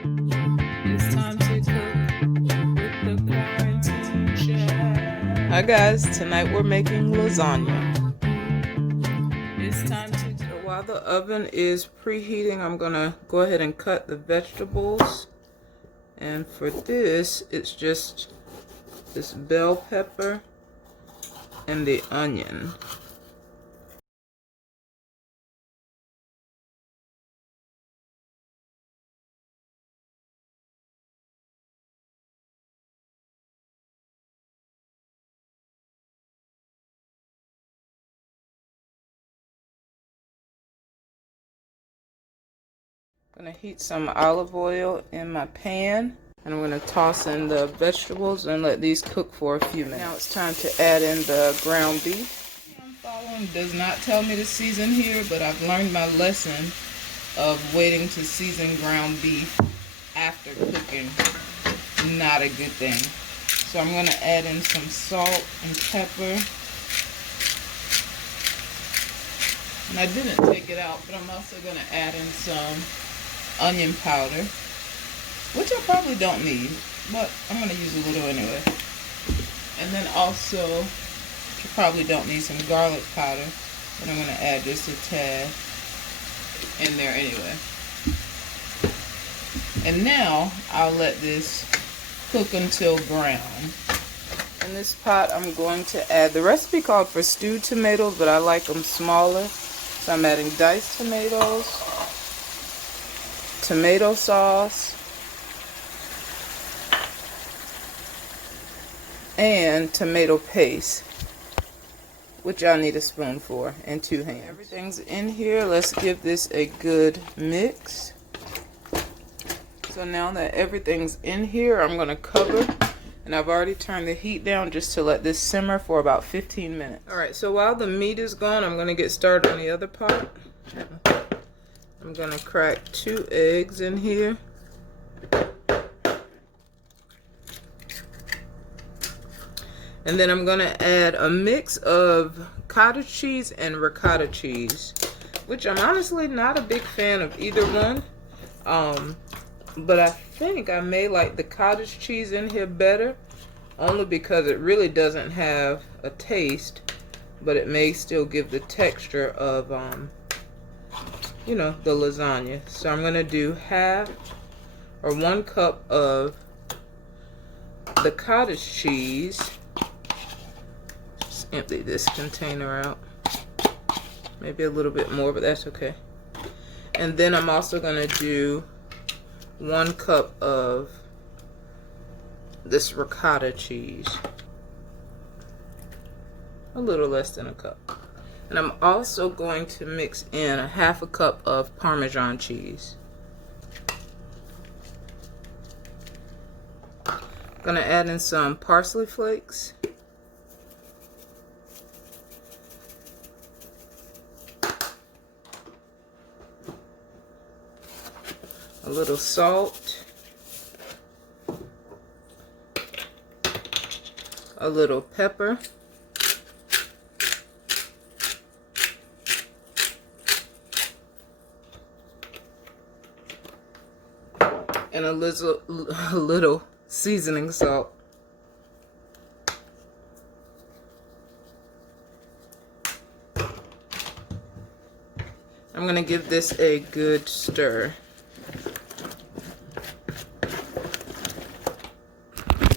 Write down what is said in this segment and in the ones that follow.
It's time to cook with the quarantine chef. Hi guys, tonight we're making lasagna. It's time to so while the oven is preheating, I'm gonna go ahead and cut the vegetables. And for this, it's just this bell pepper and the onion. I'm gonna heat some olive oil in my pan, and I'm gonna toss in the vegetables and let these cook for a few minutes. Now it's time to add in the ground beef. I'm following does not tell me to season here, but I've learned my lesson of waiting to season ground beef after cooking. Not a good thing. So I'm gonna add in some salt and pepper. And I didn't take it out, but I'm also gonna add in some onion powder, which I probably don't need, but I'm going to use a little anyway. And then also, you probably don't need some garlic powder, but I'm going to add just a tad in there anyway. And now I'll let this cook until brown. In this pot I'm going to add, the recipe called for stewed tomatoes, but I like them smaller, so I'm adding diced tomatoes, tomato sauce, and tomato paste, which I'll need a spoon for and 2 hands. Everything's in here. Let's give this a good mix. So now that everything's in here, I'm going to cover, and I've already turned the heat down just to let this simmer for about 15 minutes. Alright, so while the meat is gone, I'm going to get started on the other pot. I'm going to crack 2 eggs in here. And then I'm going to add a mix of cottage cheese and ricotta cheese, which I'm honestly not a big fan of either one. But I think I may like the cottage cheese in here better, only because it really doesn't have a taste, but it may still give the texture of you know, the lasagna. So I'm gonna do 1 cup of the cottage cheese. Just empty this container out. Maybe a little bit more, but that's okay. And then I'm also gonna do 1 cup of this ricotta cheese. A little less than a cup. And I'm also going to mix in 1/2 cup of Parmesan cheese. I'm gonna add in some parsley flakes. A little salt. A little pepper. And a little seasoning salt. I'm going to give this a good stir.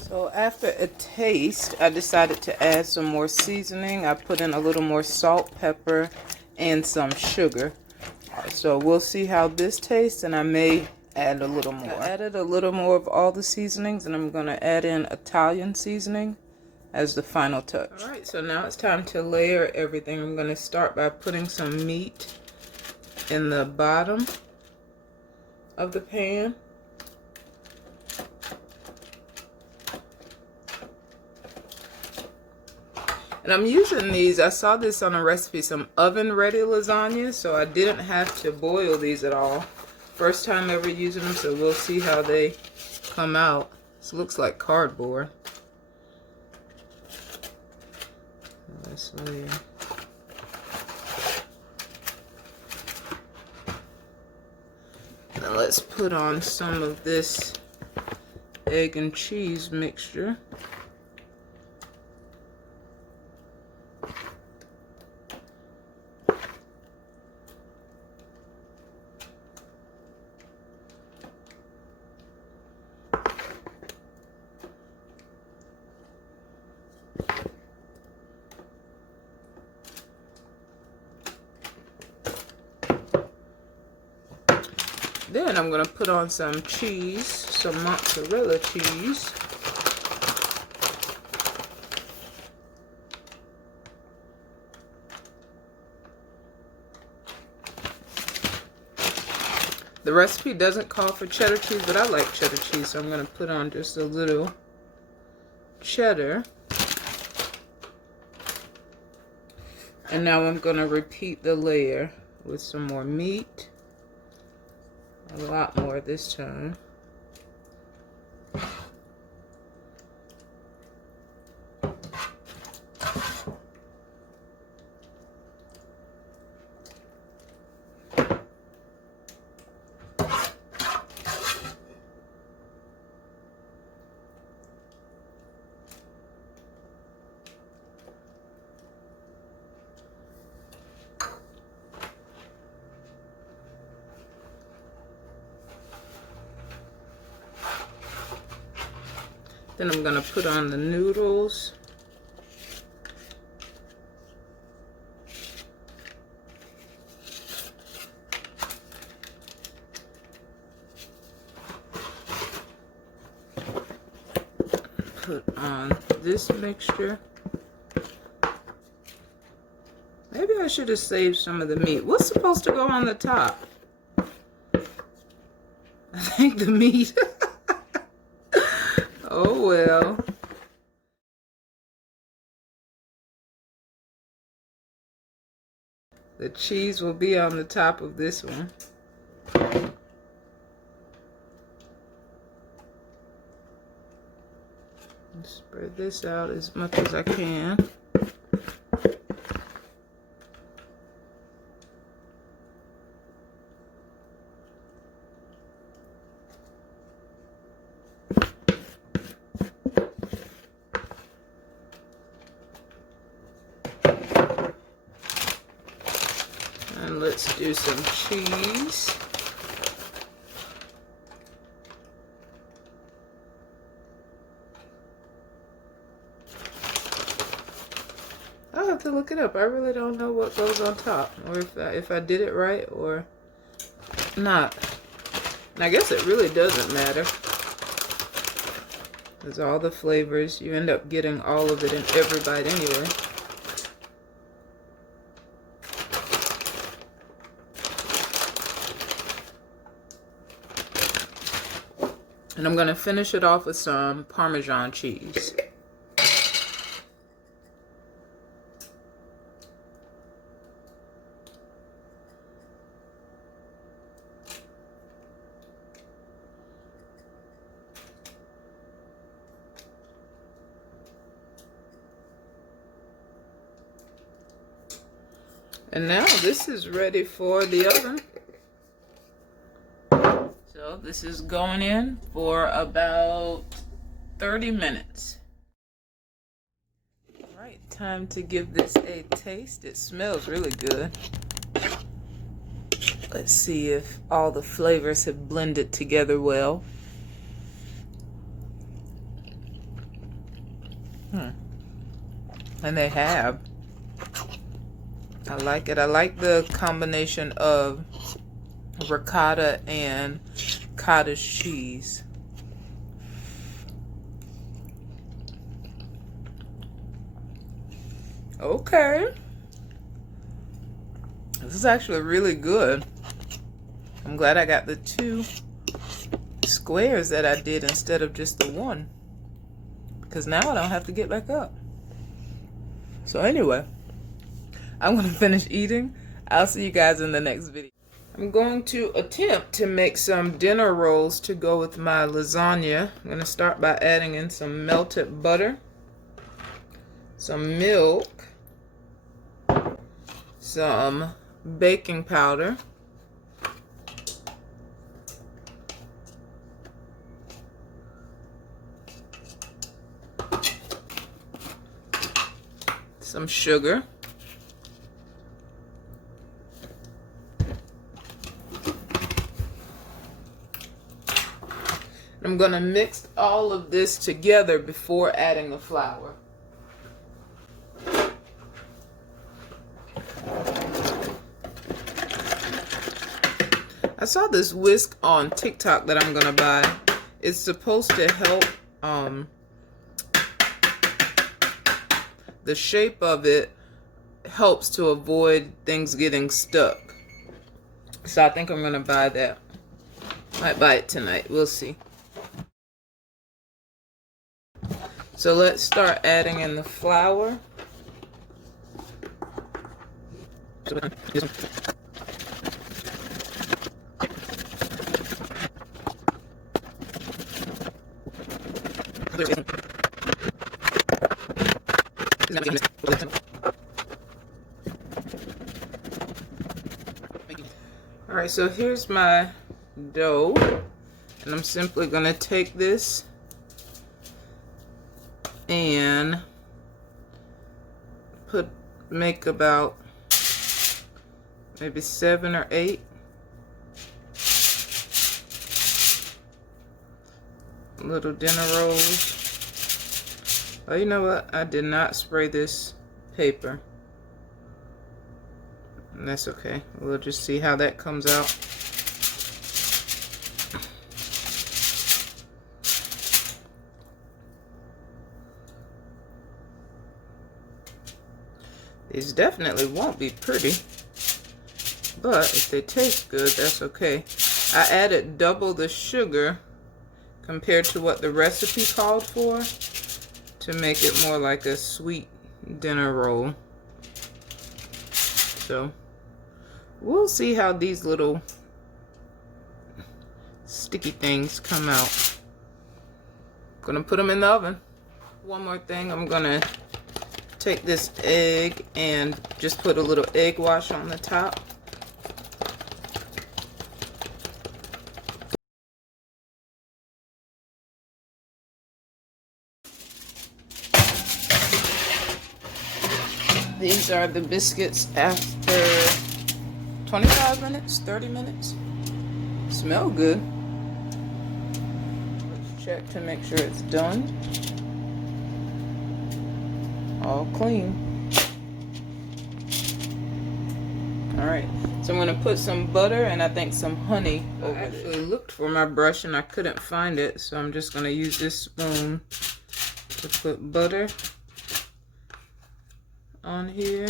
So after a taste, I decided to add some more seasoning. I put in a little more salt, pepper, and some sugar. So we'll see how this tastes, and I may add a little more. I added a little more of all the seasonings, and I'm going to add in Italian seasoning as the final touch. Alright, so now it's time to layer everything. I'm going to start by putting some meat in the bottom of the pan. And I'm using these, I saw this on a recipe, some oven-ready lasagna, so I didn't have to boil these at all. First time ever using them, so we'll see how they come out. This looks like cardboard. Let's layer. let's put on some of this egg and cheese mixture. Then I'm going to put on some cheese, some mozzarella cheese. The recipe doesn't call for cheddar cheese, but I like cheddar cheese, so I'm going to put on just a little cheddar. And now I'm going to repeat the layer with some more meat. A lot more this time. Then I'm going to put on the noodles. Put on this mixture. Maybe I should have saved some of the meat. What's supposed to go on the top? I think the meat. Oh well. The cheese will be on the top of this one. Spread this out as much as I can. And let's do some cheese. I'll have to look it up. I really don't know what goes on top, or if I did it right or not. And I guess it really doesn't matter. Because all the flavors, you end up getting all of it in every bite anyway. And I'm going to finish it off with some Parmesan cheese. And now this is ready for the oven. So this is going in for about 30 minutes. All right, time to give this a taste. It smells really good. Let's see if all the flavors have blended together well. And they have. I like it. I like the combination of ricotta and cottage cheese. Okay. This is actually really good. I'm glad I got the 2 squares that I did instead of just the 1. Because now I don't have to get back up. So anyway, I'm going to finish eating. I'll see you guys in the next video. I'm going to attempt to make some dinner rolls to go with my lasagna. I'm going to start by adding in some melted butter, some milk, some baking powder, some sugar. I'm going to mix all of this together before adding the flour. I saw this whisk on TikTok that I'm going to buy. It's supposed to help the shape of it helps to avoid things getting stuck. So I think I'm going to buy that. Might buy it tonight. We'll see. So let's start adding in the flour. Alright, so here's my dough, and I'm simply going to take this and make about maybe 7 or 8 little dinner rolls. Oh, you know what? I did not spray this paper. And that's okay. We'll just see how that comes out. These definitely won't be pretty, but if they taste good, that's okay. I added double the sugar compared to what the recipe called for to make it more like a sweet dinner roll. So we'll see how these little sticky things come out. Gonna put them in the oven. One more thing, I'm gonna take this egg and just put a little egg wash on the top. These are the biscuits after 25 minutes, 30 minutes. Smell good. Let's check to make sure it's done. All clean. Alright, so I'm going to put some butter and I think some honey over it. I actually looked for my brush and I couldn't find it, so I'm just going to use this spoon to put butter on here.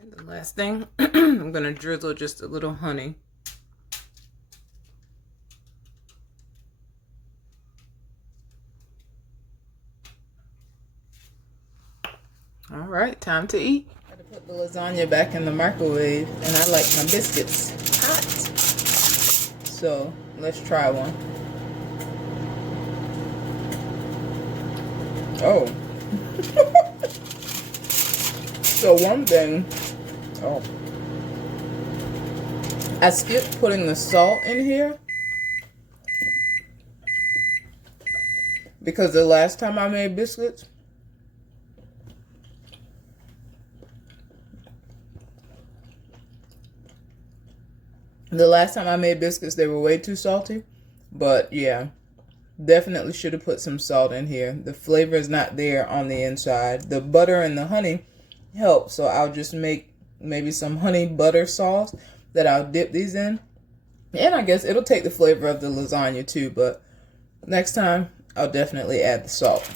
And the last thing, I'm going to drizzle just a little honey. All right, time to eat. I put the lasagna back in the microwave, and I like my biscuits hot. So let's try one. Oh. So one thing, I skipped putting the salt in here because the last time I made biscuits, they were way too salty. But yeah, definitely should have put some salt in here. The flavor is not there on the inside. The butter and the honey help, so I'll just make maybe some honey butter sauce that I'll dip these in. And I guess it'll take the flavor of the lasagna too, but next time I'll definitely add the salt.